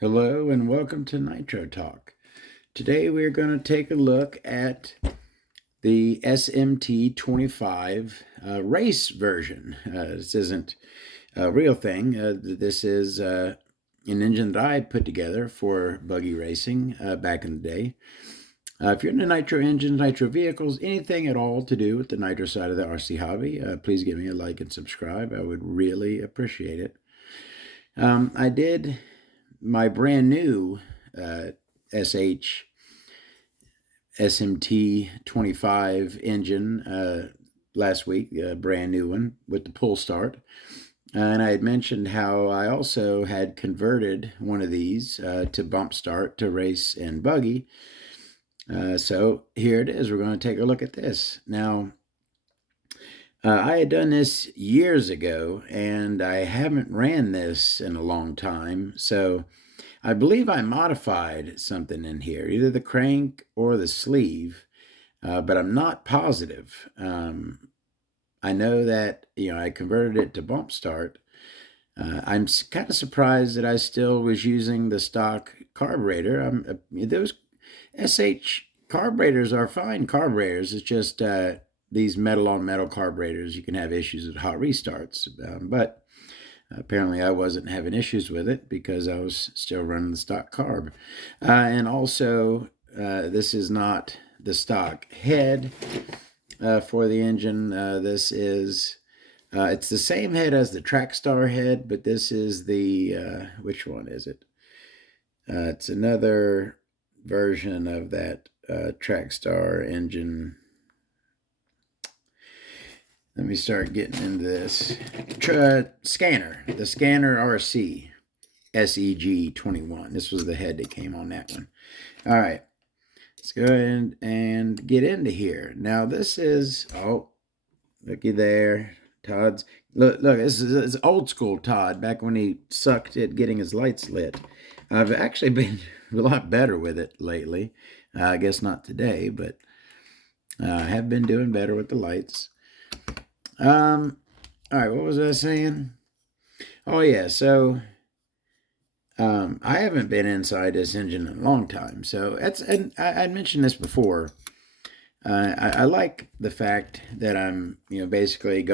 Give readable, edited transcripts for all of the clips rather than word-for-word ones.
Hello and welcome to Nitro Talk. Today we're going to take a look at the SMT 25 race version. This isn't a real thing. This is an engine that I put together for buggy racing back in the day. If you're into nitro engines, nitro vehicles, anything at all to do with the nitro side of the RC hobby, please give me a like and subscribe. I would really appreciate it. I did my brand new SH SMT 25 engine last week, a brand new one with the pull start. And I had mentioned how I also had converted one of these to bump start to race and buggy. So here it is. We're going to take a look at this. Now, I had done this years ago, and I haven't ran this in a long time. So I believe I modified something in here, either the crank or the sleeve, but I'm not positive. I know that, I converted it to bump start. I'm kind of surprised that I still was using the stock carburetor. Those SH carburetors are fine carburetors. It's just these metal-on-metal carburetors, you can have issues with hot restarts. But apparently I wasn't having issues with it because I was still running the stock carb. And also, this is not the stock head for the engine. This is, it's the same head as the Trackstar head, but this is the, which one is it? It's another version of that Trackstar engine. Let me start getting into this. Scanner, the Scanner RC SEG 21. This was the head that came on that one. All right, let's go ahead and get into here. Now this is, oh, looky there. Todd's, look, this is old school Todd, back when he sucked at getting his lights lit. I've actually been a lot better with it lately. I guess not today, but I have been doing better with the lights. All right, what was I saying? Oh yeah, so I haven't been inside this engine in a long time. So and I mentioned this before. I like the fact that I'm, basically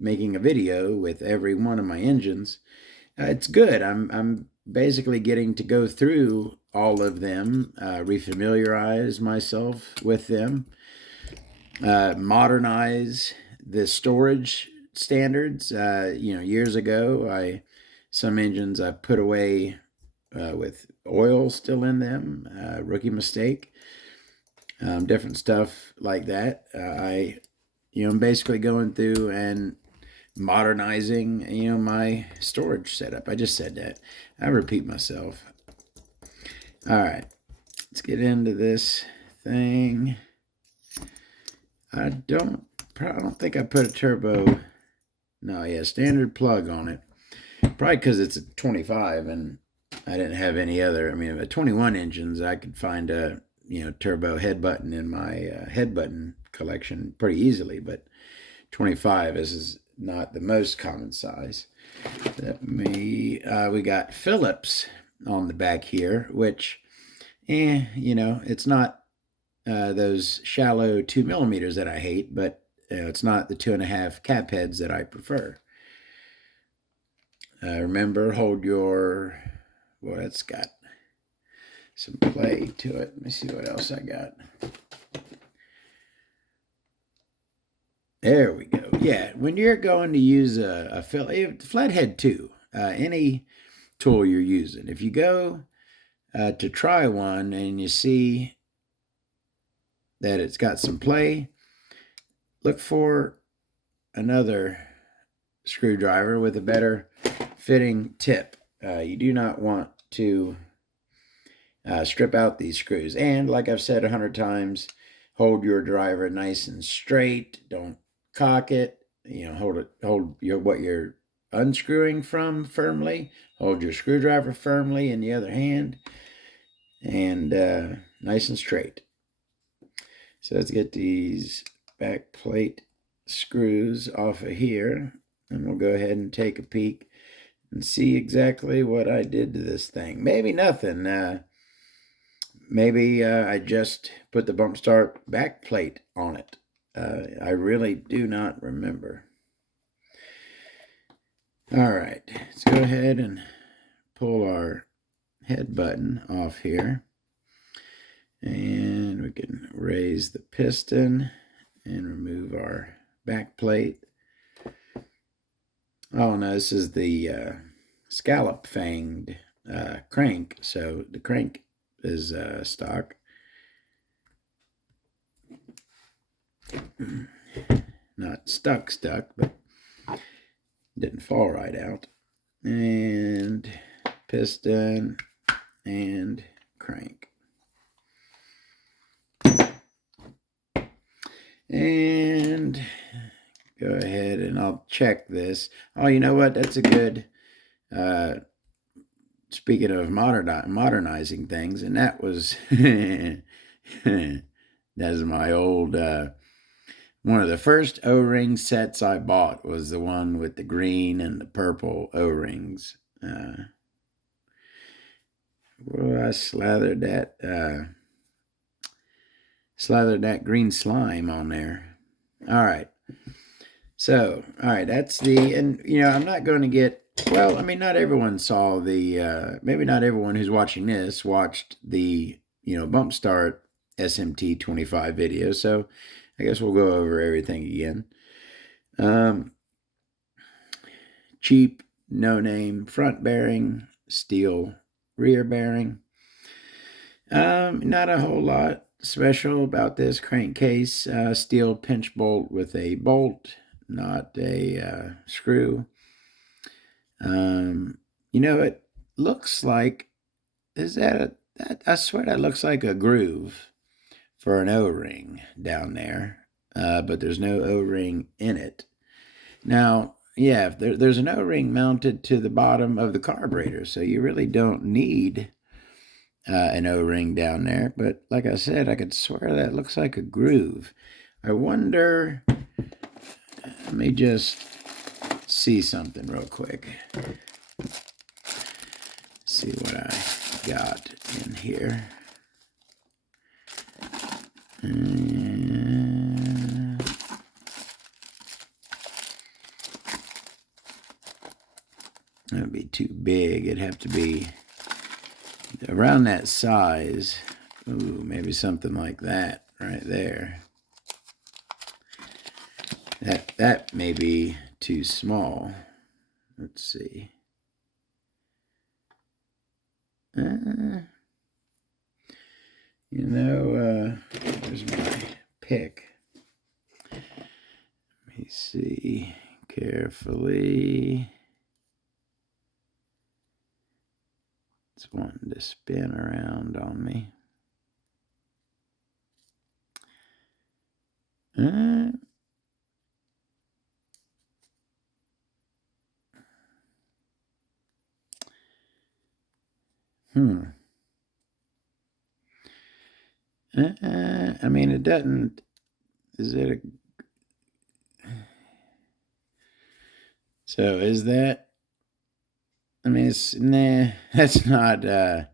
making a video with every one of my engines. It's good. I'm basically getting to go through all of them, refamiliarize myself with them, modernize the storage standards. Years ago, some engines I put away with oil still in them, rookie mistake, different stuff like that. I'm basically going through and modernizing, my storage setup. I just said that. I repeat myself. All right, let's get into this thing. I don't think I put a turbo. No, yeah, standard plug on it. Probably because it's a 25 and I didn't have any other. I mean, at 21 engines, I could find a turbo head button in my head button collection pretty easily. But 25 is not the most common size. We got Phillips on the back here, which, it's not those shallow 2mm that I hate, but it's not the 2.5 cap heads that I prefer. Remember, hold your, well, that's got some play to it. Let me see what else I got. There we go. Yeah, when you're going to use a flathead too, any tool you're using, if you go to try one and you see that it's got some play, look for another screwdriver with a better fitting tip. You do not want to strip out these screws. And like I've said 100 times, hold your driver nice and straight. Don't cock it. Hold what you're unscrewing from firmly. Hold your screwdriver firmly in the other hand, and nice and straight. So let's get these back plate screws off of here, and we'll go ahead and take a peek. and see exactly what I did to this thing. Maybe nothing. Maybe I just put the bump start back plate on it. I really do not remember. All right, let's go ahead and pull our head button off here. And we can raise the piston and remove our back plate. Oh no, this is the scallop fanged crank, so the crank is stock. Not stuck, but didn't fall right out. And piston and crank. And go ahead and I'll check this. Oh, you know what? That's a good, speaking of modernizing things, and that was, that's my old, one of the first O-ring sets I bought was the one with the green and the purple O-rings. Well, I slathered that green slime on there. All right. So, all right, that's the, and I'm not going to get, well, I mean, not everyone saw the, maybe not everyone who's watching this watched the, bump start SMT 25 video. So I guess we'll go over everything again. Cheap, no-name front bearing, steel rear bearing. Not a whole lot special about this crankcase. Steel pinch bolt with a bolt, not a screw. It looks like, I swear that looks like a groove for an O-ring down there, but there's no O-ring in it. Now, yeah, there's an O-ring mounted to the bottom of the carburetor, so you really don't need an O-ring down there. But like I said, I could swear that looks like a groove. I wonder, let me just see something real quick. See what I got in here. That would be too big. It'd have to be around that size. Ooh, maybe something like that right there. That may be too small. Let's see. There's my pick. Let me see carefully. It's wanting to spin around on me. I mean, it doesn't. Is it a? So is that? I mean, it's nah. That's not. I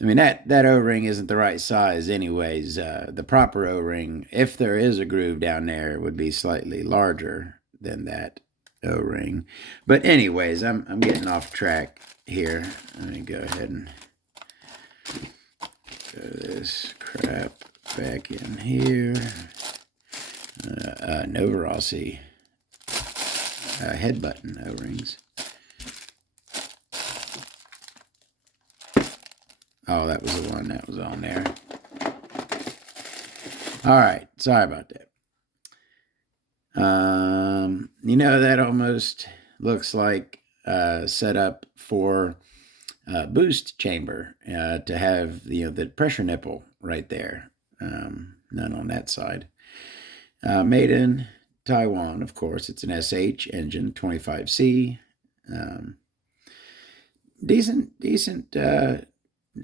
mean, that O-ring isn't the right size, anyways. The proper O-ring, if there is a groove down there, would be slightly larger than that O-ring. But anyways, I'm getting off track here. Let me go ahead and throw this crap back in here. Nova Rossi head button O-rings. Oh, that was the one that was on there. All right, sorry about that. That almost looks like set up for boost chamber to have the pressure nipple right there. None on that side. Made in Taiwan, of course. It's an SH engine, 25C. Decent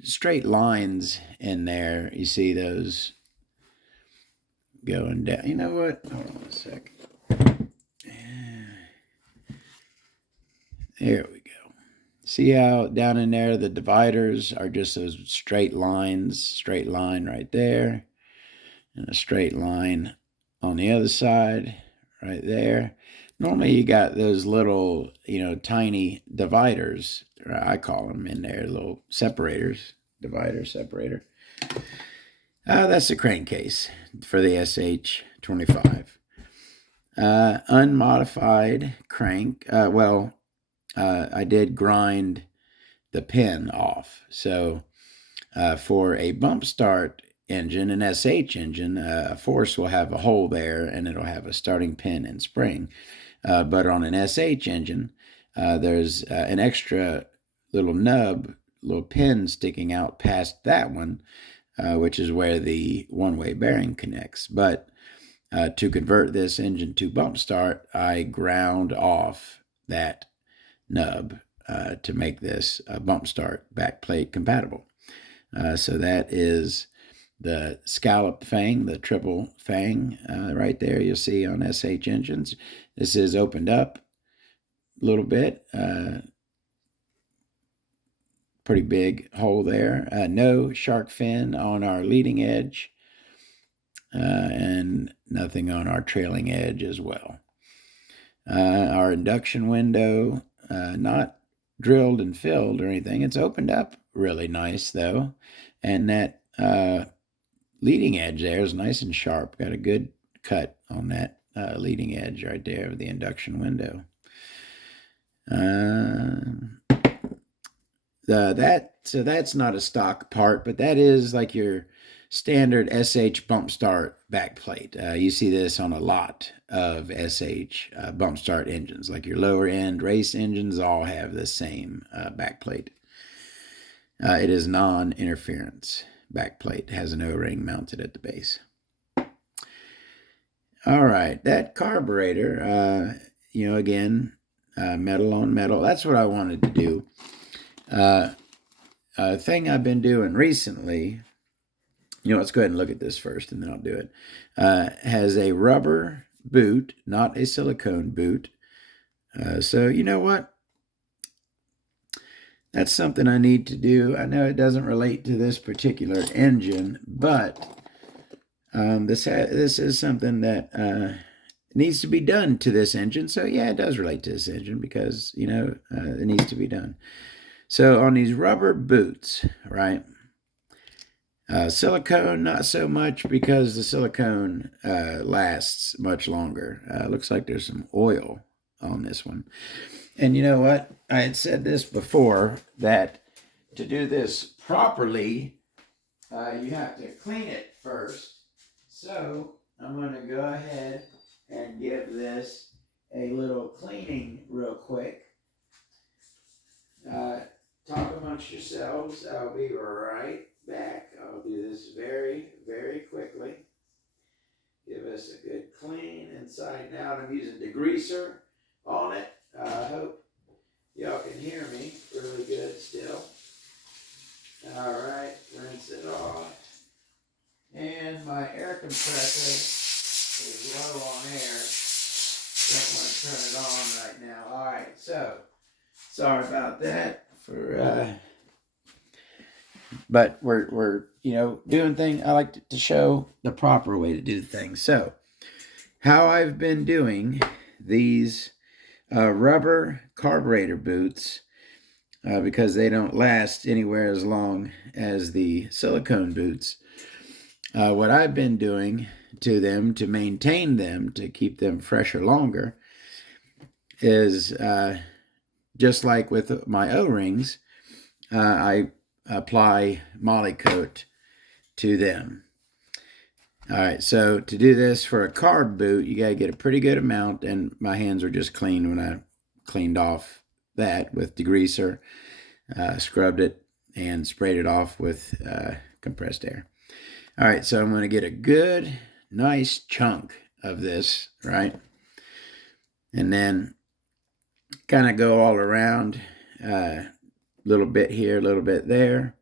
straight lines in there. You see those going down. You know what? Hold on a sec. There we See how down in there the dividers are just those straight lines, straight line right there, and a straight line on the other side right there. Normally you got those little, tiny dividers, or I call them in there, little separators, divider, separator. That's the crankcase for the SH25. Unmodified crank. I did grind the pin off. So for a bump start engine, an SH engine, a force will have a hole there and it'll have a starting pin and spring. But on an SH engine, there's an extra little nub, little pin sticking out past that one, which is where the one-way bearing connects. But to convert this engine to bump start, I ground off that nub to make this bump start backplate compatible. So that is the scallop fang, the triple fang right there you'll see on SH engines. This is opened up a little bit. Pretty big hole there. No shark fin on our leading edge and nothing on our trailing edge as well. Our induction window, not drilled and filled or anything. It's opened up really nice though. And that leading edge there is nice and sharp. Got a good cut on that leading edge right there of the induction window. So that's not a stock part, but that is like your standard SH bump start backplate. You see this on a lot of SH bump start engines, like your lower end race engines all have the same backplate. It is non-interference backplate. It has an O-ring mounted at the base. All right, that carburetor, again, metal on metal. That's what I wanted to do. A thing I've been doing recently, let's go ahead and look at this first and then I'll do it. Has a rubber boot, not a silicone boot. So you know what? That's something I need to do. I know it doesn't relate to this particular engine, but this is something that needs to be done to this engine. So yeah, it does relate to this engine because, it needs to be done. So on these rubber boots, right? Silicone, not so much because the silicone lasts much longer. Looks like there's some oil on this one. And you know what? I had said this before, that to do this properly, you have to clean it first. So I'm going to go ahead and give this a little cleaning real quick. Talk amongst yourselves. I'll be right back. I'll do this very, very quickly. Give us a good clean inside and out. I'm using degreaser on it. I hope y'all can hear me really good still. All right, rinse it off. And my air compressor is low on air. Don't want to turn it on right now. All right, so sorry about that. But we're doing things. I like to show the proper way to do things. So how I've been doing these rubber carburetor boots, because they don't last anywhere as long as the silicone boots. What I've been doing to them to maintain them, to keep them fresher longer, is just like with my O-rings, I apply Moly Coat to them. All right, so to do this for a carb boot, you got to get a pretty good amount, and my hands are just clean when I cleaned off that with degreaser, scrubbed it, and sprayed it off with compressed air. All right, so I'm going to get a good, nice chunk of this, right? And then kind of go all around, a little bit here, a little bit there,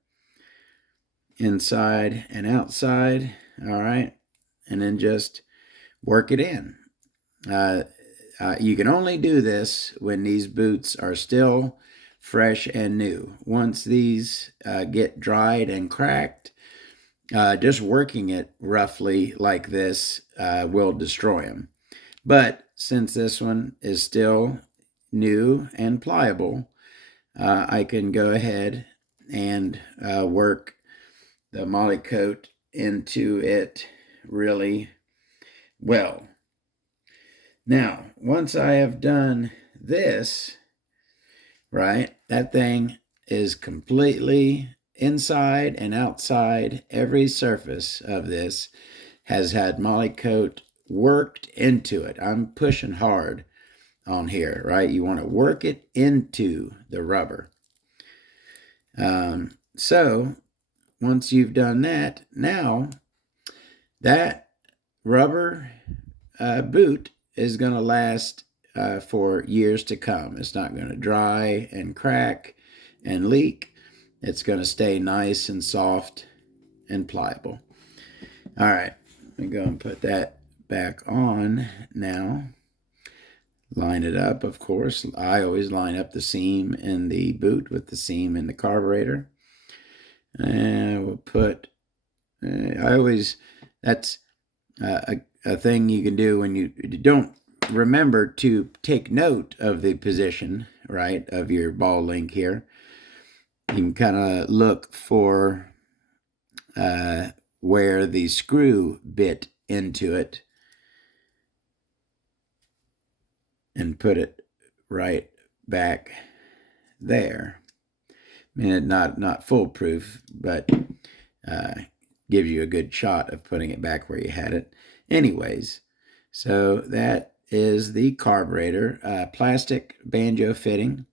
inside and outside, all right? And then just work it in. You can only do this when these boots are still fresh and new. Once these get dried and cracked, just working it roughly like this will destroy them. But since this one is still new and pliable, I can go ahead and work the moly coat into it really well. Now, once I have done this, right, that thing is completely inside and outside. Every surface of this has had moly coat worked into it. I'm pushing hard on here, right? You want to work it into the rubber. So once you've done that, now that rubber boot is going to last for years to come. It's not going to dry and crack and leak. It's going to stay nice and soft and pliable. All right, let me go and put that back on now. Line it up, of course. I always line up the seam in the boot with the seam in the carburetor. And we'll put, that's a thing you can do when you don't remember to take note of the position, right, of your ball link here. You can kind of look for where the screw bit into it and put it right back there. I mean, not foolproof, but gives you a good shot of putting it back where you had it. Anyways, so that is the carburetor. Plastic banjo fitting.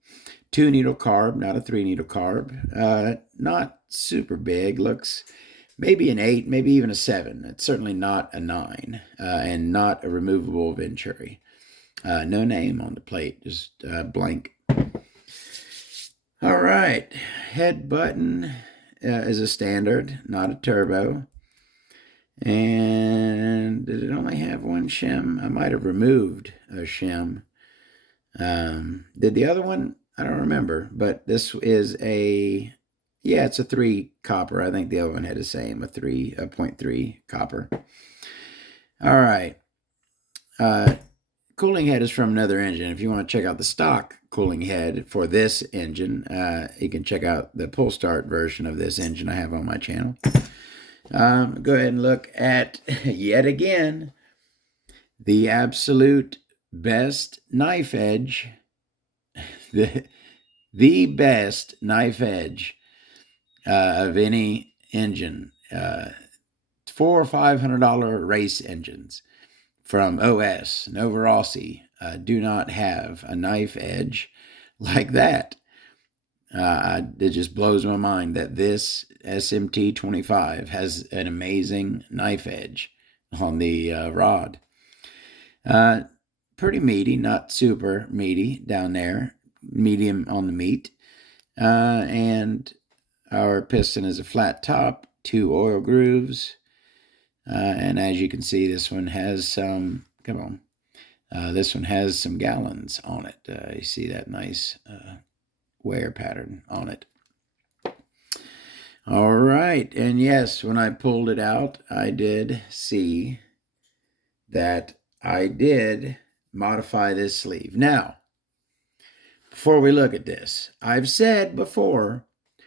2-needle carb, not a 3-needle carb. Not super big. Looks maybe an 8, maybe even a 7. It's certainly not a 9, and not a removable Venturi. No name on the plate, just blank. All right, head button is a standard, not a turbo. And did it only have one shim? I might have removed a shim. Did the other one? I don't remember, but this is it's a 3 copper. I think the other one had the same, a 3.3 copper. All right. Cooling head is from another engine. If you want to check out the stock cooling head for this engine, you can check out the pull start version of this engine I have on my channel. Go ahead and look at, yet again, the absolute best knife edge, the best knife edge of any engine. $400 or $500 race engines from OS, Nova Rossi, do not have a knife edge like that. It just blows my mind that this SMT 25 has an amazing knife edge on the rod. Pretty meaty, not super meaty down there, medium on the meat. And our piston is a flat top, 2 oil grooves. And as you can see, this one has some, this one has some gallons on it. You see that nice wear pattern on it. All right, and yes, when I pulled it out, I did see that I did modify this sleeve. Now, before we look at this, I've said before,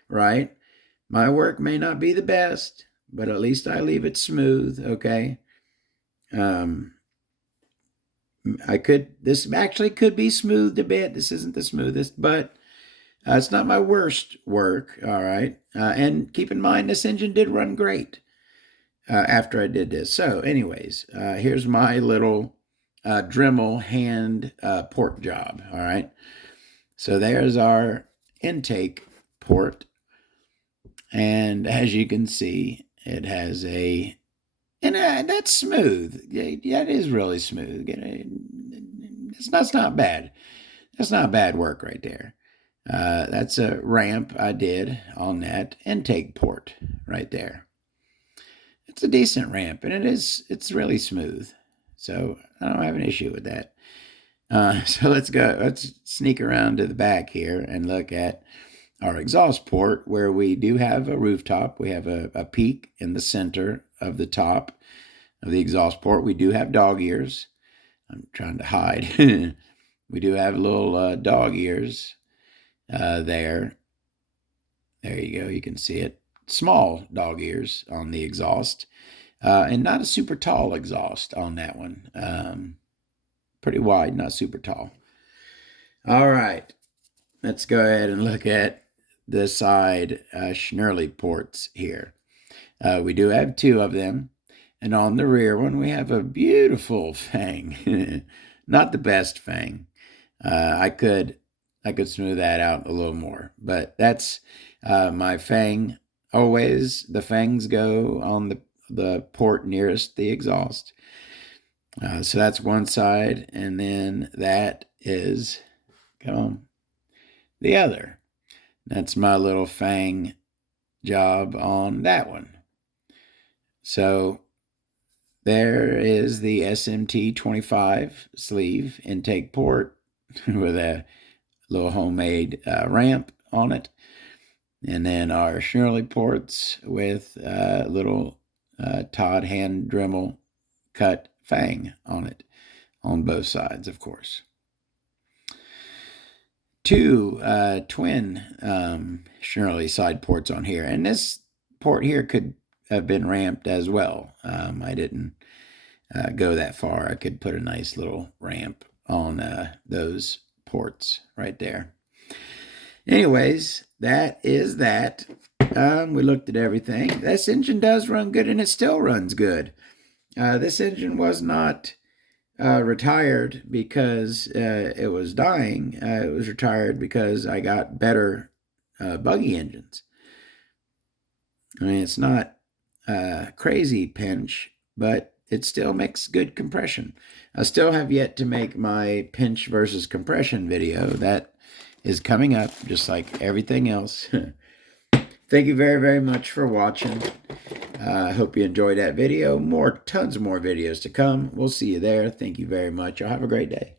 right, my work may not be the best, but at least I leave it smooth, okay? This actually could be smoothed a bit. This isn't the smoothest, but it's not my worst work, all right? And keep in mind, this engine did run great after I did this. So anyways, here's my little Dremel hand port job, all right? So there's our intake port. And as you can see, it has that's smooth. Yeah, it is really smooth. That's not bad. That's not bad work right there. That's a ramp I did on that intake port right there. It's a decent ramp, and it's really smooth. So I don't have an issue with that. So let's sneak around to the back here and look at our exhaust port, where we do have a rooftop. We have a peak in the center of the top of the exhaust port. We do have dog ears. I'm trying to hide. We do have little dog ears there. There you go. You can see it. Small dog ears on the exhaust, and not a super tall exhaust on that one. Pretty wide, not super tall. All right. Let's go ahead and look at the side Schnurly ports here. We do have two of them. And on the rear one, we have a beautiful fang. Not the best fang. I could smooth that out a little more, but that's my fang. Always the fangs go on the port nearest the exhaust. So that's one side, and then that is, come on, the other. That's my little fang job on that one. So there is the SMT 25 sleeve intake port with a little homemade ramp on it. And then our Schnurly ports with a little Todd hand Dremel cut fang on it, on both sides, of course. Two twin Schnurly side ports on here. And this port here could have been ramped as well. I didn't go that far. I could put a nice little ramp on those ports right there. Anyways, that is that. We looked at everything. This engine does run good, and it still runs good. This engine was not retired because it was dying. It was retired because I got better buggy engines. I mean, it's not a crazy pinch, but it still makes good compression. I still have yet to make my pinch versus compression video. That is coming up, just like everything else. Thank you very, very much for watching. I hope you enjoyed that video. Tons more videos to come. We'll see you there. Thank you very much. Y'all have a great day.